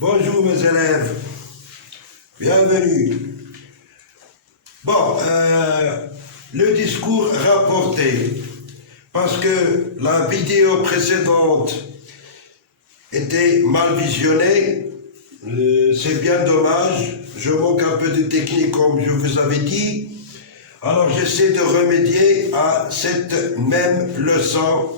Bonjour mes élèves, bienvenue. Bon, le discours rapporté, parce que la vidéo précédente était mal visionnée, c'est bien dommage, je manque un peu de technique comme je vous avais dit, alors j'essaie de remédier à cette même leçon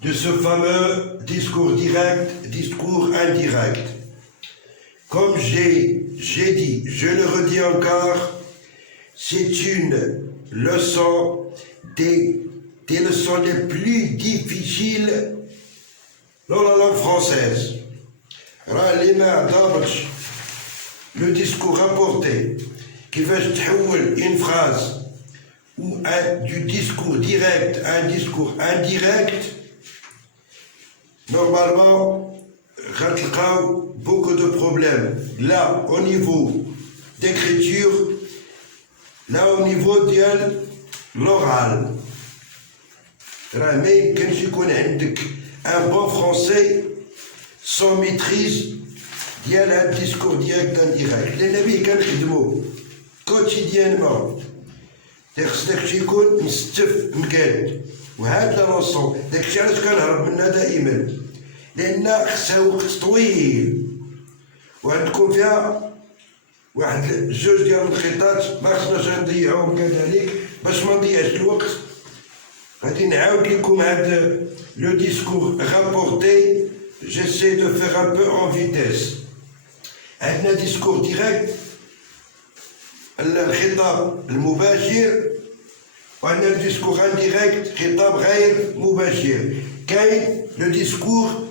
de ce fameux discours direct, discours indirect. Comme j'ai dit, je le redis encore, c'est une leçon des leçons les plus difficiles dans la langue française. Le discours rapporté, qui va se trouver une phrase ou du discours direct à un discours indirect, normalement, beaucoup de problèmes. Là, au niveau d'écriture, là, au niveau de l'oral. Mais quand tu connais un bon français sans maîtrise, il y a un discours direct indirect. Les nabis كانوا يخدموا quotidiennement. خصك تكون مستف مقاد. وهذا لا لوصون داك الشيء علاش كنهرب منها دائما. لأن خصها وقت طويل وعندكم فيها واحد جوج ديال الخطات ما خصناش نضيعوهم كذلك باش ما نضيعش الوقت. غادي نعاود لكم هذا لو ديسكور رابورتي j'essaie de faire un peu en vitesse. عندنا ديسكور ديريكت الخطاب المباشر وعندنا الديسكور انديريكت خطاب غير مباشر. كاين لو ديسكور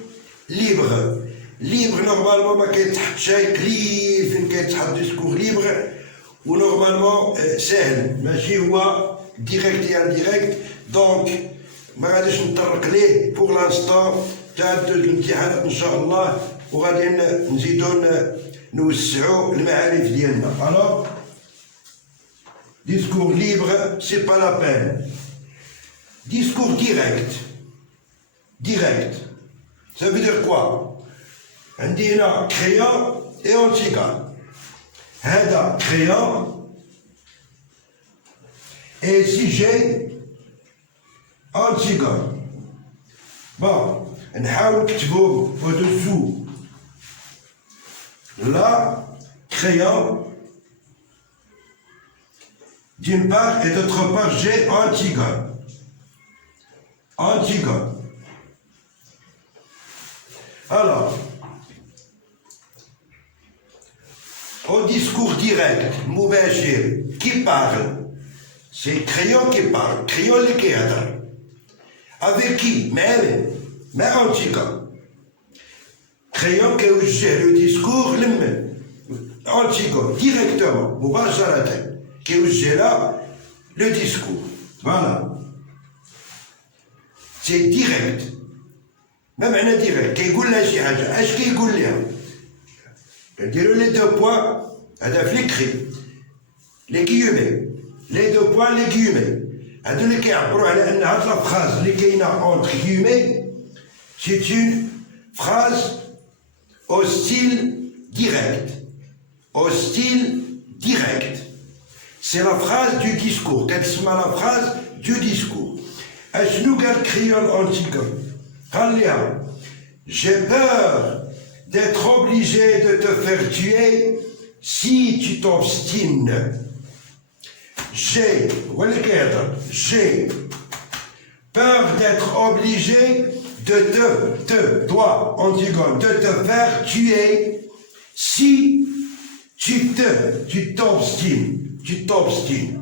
libre. Libre, normalement, ما كيتحط شيء قليل فين كيتحط ديسكور ليبر ونورمالمون سهل ماشي هو ديريكت اي انديريكت. دونك ما غاديش نطرق ليه بور لانستون تاع الامتحانات ان شاء الله وغادي نزيدو نوسعوا المعارف ديالنا. الوغ discours libre, c'est pas la peine. Discours direct. Direct. Ça veut dire quoi? عندنا créant et antigone. هذا créant et sujet antigone. Bon, نحاول نكتبو au-dessous. Là, créant d'une part et d'autre part j'ai Antigone. Antigone. Alors, au discours direct, Moubachir, qui parle? C'est Créon qui parle, Créon qui parle. Avec qui? Mais Antigone. Créon qui ouvre le discours, Antigone, directement, Moubacharaten. qui est là, le discours. Voilà. C'est direct. Même un direct. Qui يقول لها شي حاجة. اش كيقول لها؟ نديرو لي دو بوان هذا في l'écrit. Les guillemets. Les deux points, les guillemets. هادو اللي كيعبروا على أن هاد لا phrase اللي كاينة entre guillemets c'est une phrase au style direct. Au style direct. C'est la phrase du discours. Quelle est la phrase du discours? أشنو قال كريون أنتيغون؟ قال لها j'ai peur d'être obligé de te faire tuer si tu t'obstines. J'ai peur d'être obligé de toi, Antigone, de te faire tuer si tu t'obstines. Tu t'obstines.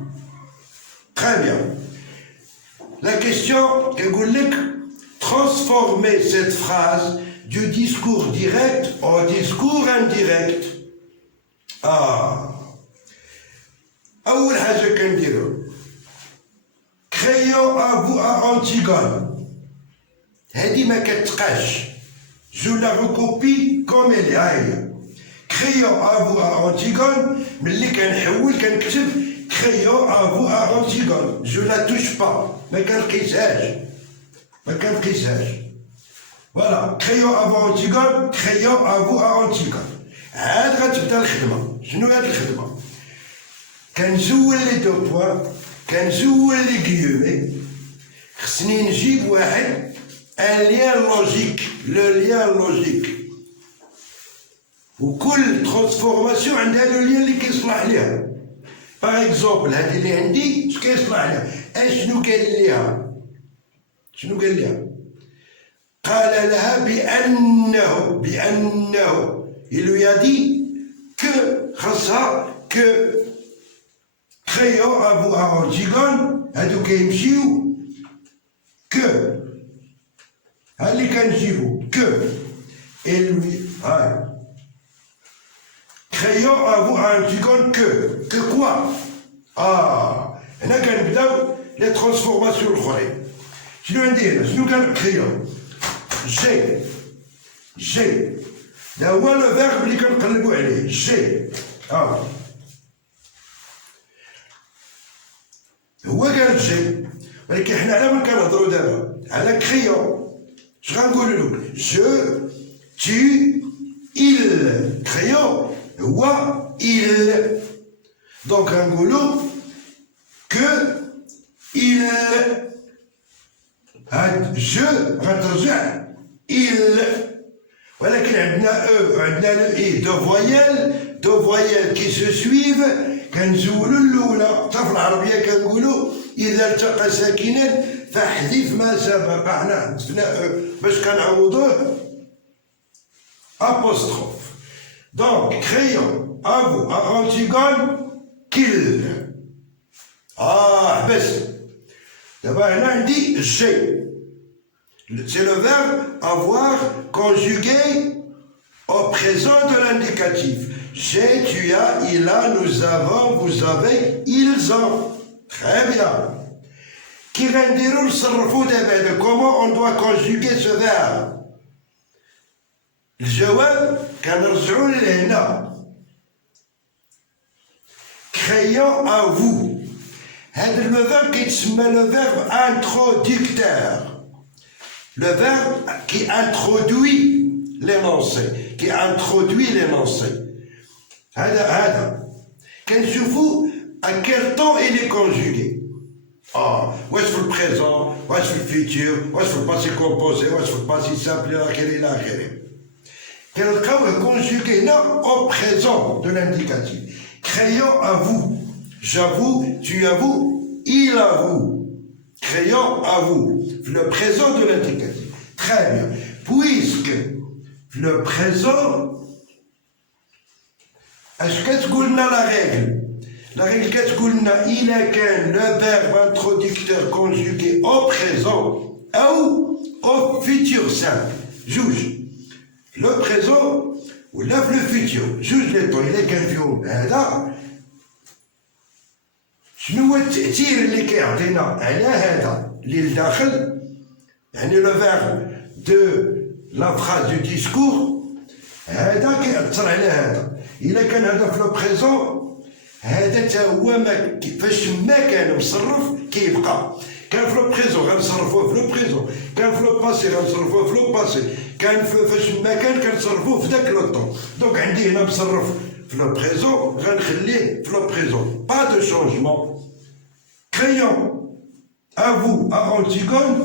Très bien. La question, transformer cette phrase du discours direct au discours indirect. أول حاجة كنديرو كريون أفو أنتيغون هادي ما كتقاش جو لا ريكوبي كوم إلي هاهي كريون أفو أنتيغون ملي كنحول كنكتب كريون أفو أنتيغون جو لا توش با ما كنقيسهاش فوالا كريون افون انتيغون كريون افو انتيغون عاد غتبدا الخدمه. شنو هاد الخدمه؟ كنزول لي دو بوان كنزول لي كيومي خصني نجيب واحد ان ليان لوجيك لو ليان لوجيك وكل ترانسفورماسيون عندها لو ليان اللي كيصلح ليها. باغ اكزومبل هادي اللي عندي اش كيصلح لها؟ اشنو قال ليها؟ شنو قال لها؟ قال لها بأنه il lui a dit que خاصها que كريون افو انتيغون هادو كيمشيو que ها اللي كنجيبو que et lui هاي كريون افو انتيغون que quoi؟ هنا كنبداو لي ترانسفورماسيون الاخرين. شنو عندي هنا؟ شنو كان كريون؟ جي دا هو لو فيرب اللي كنقلبو عليه جي. هو قال جي، ولكن حنا على من كنهضرو دابا؟ على كريون. اش غنقولو؟ جو tu il كريون هو il دونك غنقولو que il هاد جو غترجع il ولكن عندنا او عندنا لو اي دو فويال كي سو سويف كنزولو الاولى. حتى في العربيه كنقولو اذا التقى ساكنان فاحذف ما سبق. حنا حذفنا باش كنعوضوه apostrophe. Donc كريون افو انتيغون كيل. حبس دابا هنا عندي جي. C'est le verbe avoir conjugué au présent de l'indicatif. J'ai, tu as, il a, nous avons, vous avez, ils ont. Très bien. Qui rendiront le cerveau de comment on doit conjuguer ce verbe? الجواب كنرجعوا لهنا. Crayon à vous. هذا le verbe كيتسمى le verbe introducteur. Le verbe qui introduit l'énoncé, qui introduit l'énoncé. هذا كنشوفوا à quel temps il est conjugué. واش في البريزون، واش في الفيتور، واش في الباسي كومبوزي، واش في الباسي سامبل الى اخره الى اخره. كنلقاوه conjugué هنا au présent de l'indicatif. Crayon à vous. J'avoue, tu avoues, il avoue. Crayon à vous. Le présent de l'indicatif. Très bien. Puisque le présent, est-ce que tu connais la règle? La règle que tu connais, il est qu'un le verbe introducteur conjugué au présent ou au futur simple. Juge. Le présent ou le futur. Juge les temps. Il est qu'un vieux. شنو هو التأثير اللي كيعطينا على هذا اللي لداخل؟ يعني لو فيرب دو لا فراز دو ديسكور هذا كيأثر على هذا. إلا كان هذا في لو بريزون هذا تا هو فاش ما كان مصرف كيبقى. كان في لو بريزون غنصرفوه في لو بريزون، كان في لو باسي غنصرفوه في لو باسي، كان فاش ما كان كنصرفوه في ذاك لو طون. دونك عندي هنا مصرف في لو بريزون غنخليه في لو بريزون. با دو شونجمون. Crayon à vous, à Antigone,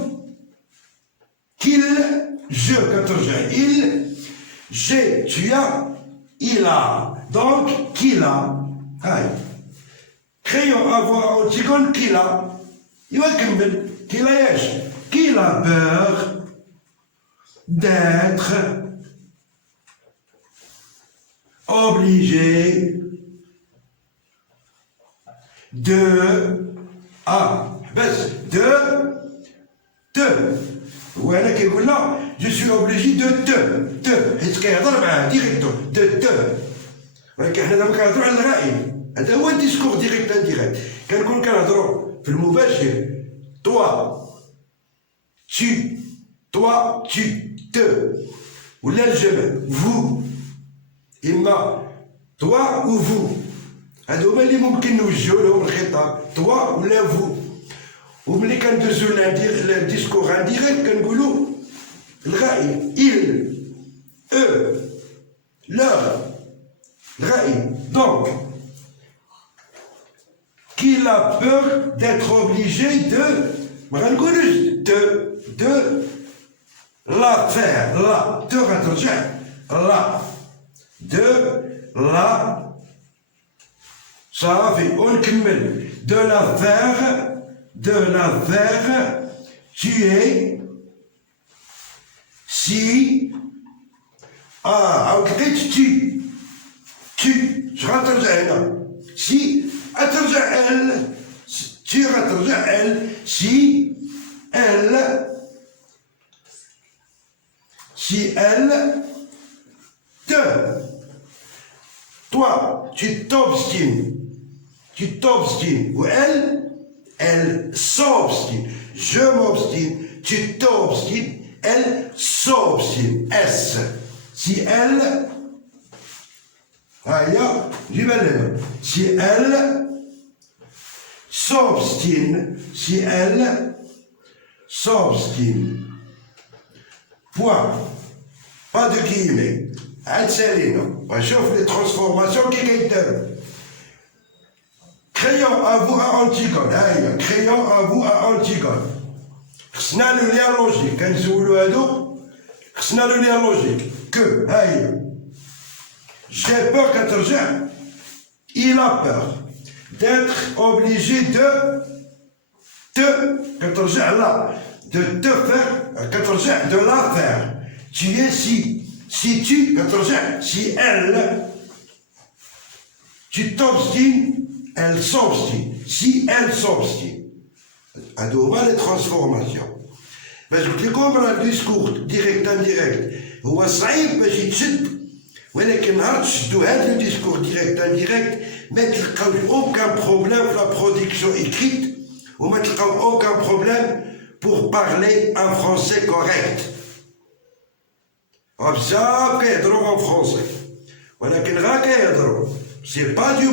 qu'il, je, il, j'ai, tu as, il a. Donc, qu'il a. Aïe. Crayon à vous, à Antigone, qu'il a. Il va qu'il a yesh. Qu'il a peur d'être obligé de بس وانا كيقول لا جو سوي اوبليجي دو حيت كيهضر معاه ديريكتو دو ولكن حنا دابا كنهضروا على الغائب. هذا هو الديسكور ديريكت انديريكت. كنكون كنهضروا في المباشر توا tu toi tu te ولا الجمع vous اما toi ou vous. هادو هما اللي ممكن نوجهو لهم الخطاب توا ولا فو. وملي كندوزو للديسكور انديريكت كنقولو الغائب il eux leur الغائب donc qu'il a peur d'être obligé de la faire la ça fait ونكمل de la faire tuer si عاود لقيت tu غترجع هنا si غترجع elle tu غترجع elle si elle te toi tu t'obstines ou elle s'obstine je m'obstine tu t'obstines elle s'obstine S si elle si elle s'obstine point pas de guillemets عاد سالينا وشوف les transformations كي كيداروا crayon à vous à Antigone crayon à vous à Antigone خصنا le lien logique كنسولوا هادو خصنا le lien logique que j'ai peur كترجع il a peur d'être obligé de te كترجع là de te faire كترجع de la faire tu es si tu كترجع si elle tu t'obstines elle s'obstine si elle s'obstine هادو هما les transformations باش قلت لكم راه الديسكور ديريكت انديريكت هو صعيب باش يتشد ولكن نهار تشدو هاد لو ديسكور ديريكت انديريكت ما تلقاوش aucun problème في la production écrite وما تلقاو aucun problème pour parler un français correct بزاف كيهضروا en français ولكن غا كيهضروا c'est pas du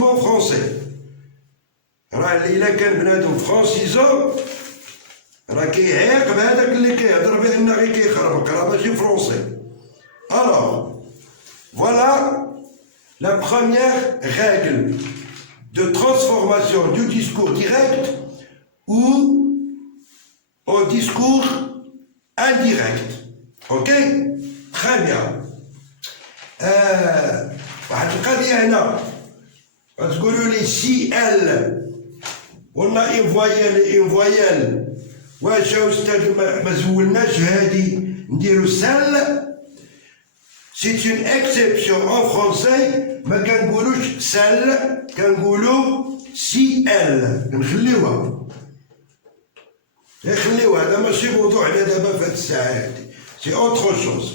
bon français راه إلا كان بنادم فرونسيزو راه كيعيق بهذاك اللي كيهضر بأنه غير كيخربق راه ماشي فرونسي. Alors, voilà la première règle de transformation du discours direct ou au discours indirect. Ok? Très bien. واحد القضية هنا تقولوا لي سي ال قلنا ان فويال واش يا استاذ ما زولناش هادي نديرو سل سي اون اكسبسيون ان فرونسي ما كنقولوش سل كنقولو سي ال نخليوها هذا ماشي موضوعنا دابا في هاد الساعه هادي سي اوتر شوز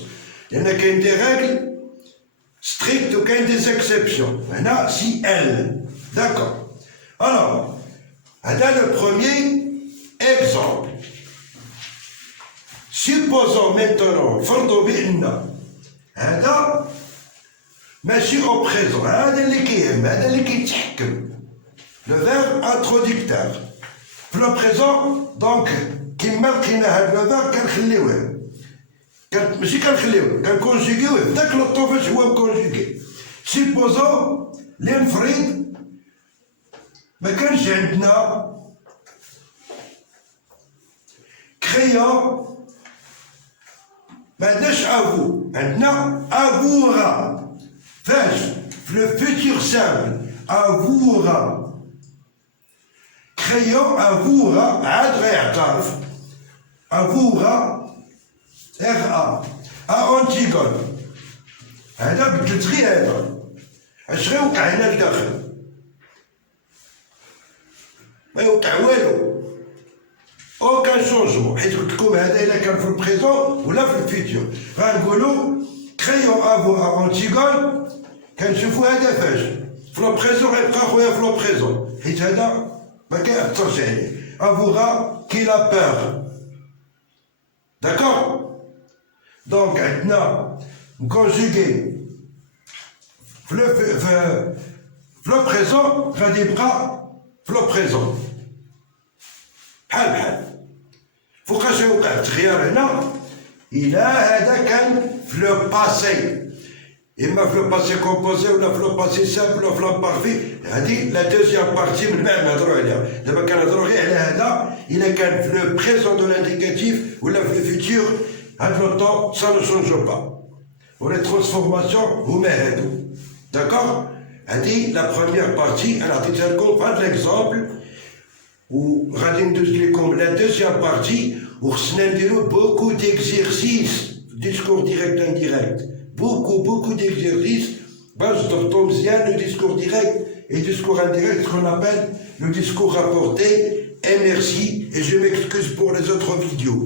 لان كاين دي ريغل strict ou qu'il y a des exceptions. Maintenant, si elle. D'accord. Alors, là, le premier exemple. Supposons maintenant, fardo bi'inna. Là, ماشي au présent. هذا اللي كيهم، هذا اللي كيتحكم. Le verbe introducteur. في le présent, donc, كيما لقينا هذا le verbe كنخليوه. ماشي كنخليوه كنكونجيكيوه في داك لطو فاش هو مكونجيكي. سيبوزون لنفرض ما كانش عندنا كريون ما عندناش افو عندنا افورا فاش في لو فيتور سامبل افورا كريون افورا عاد غيعترف افورا R.A. à Antigone. هذا بدلت غير هذا. اش غيوقع هنا لداخل؟ ما يوقع والو. aucun changement. حيت قلت لكم هذا إلا كان في البريزون ولا في الفيتور. غنقولوا كريون افو à Antigone كنشوفوا هذا فاش؟ في البريزون غيبقى خويا في البريزون. حيت هذا ما كيأثرش عليه. افورا qu'il a peur. D'accord? Donc, maintenant, conjuguer le présent, غادي يبقى في le présent. بحال فوقاش وقع التغيير هنا الى هذا كان في لو باسي اما في لو باسي كومبوزي ولا في لو باسي سامبل ولا في لامبارفي هذه لا دوزيام بارتي من بعد نهضروا عليها دابا كنهضروا غير على هذا الا كان في لو بريزون دو لانديكاتيف ولا في لو فيتور هاد لو طون سا نو شونج با ولي ترانسفورماسيون هما هادو داكوغ هذه لا بروميير بارتي انا عطيتها لكم بهاد ليكزومبل وغادي ندوز لكم لا دوزيام بارتي وخصنا نديرو بوكو ديكزيرسيس discours direct indirect beaucoup d'exercices باش ضبطوا مزيان le discours direct et discours indirect ce qu'on appelle le discours rapporté et merci et je m'excuse pour les autres vidéos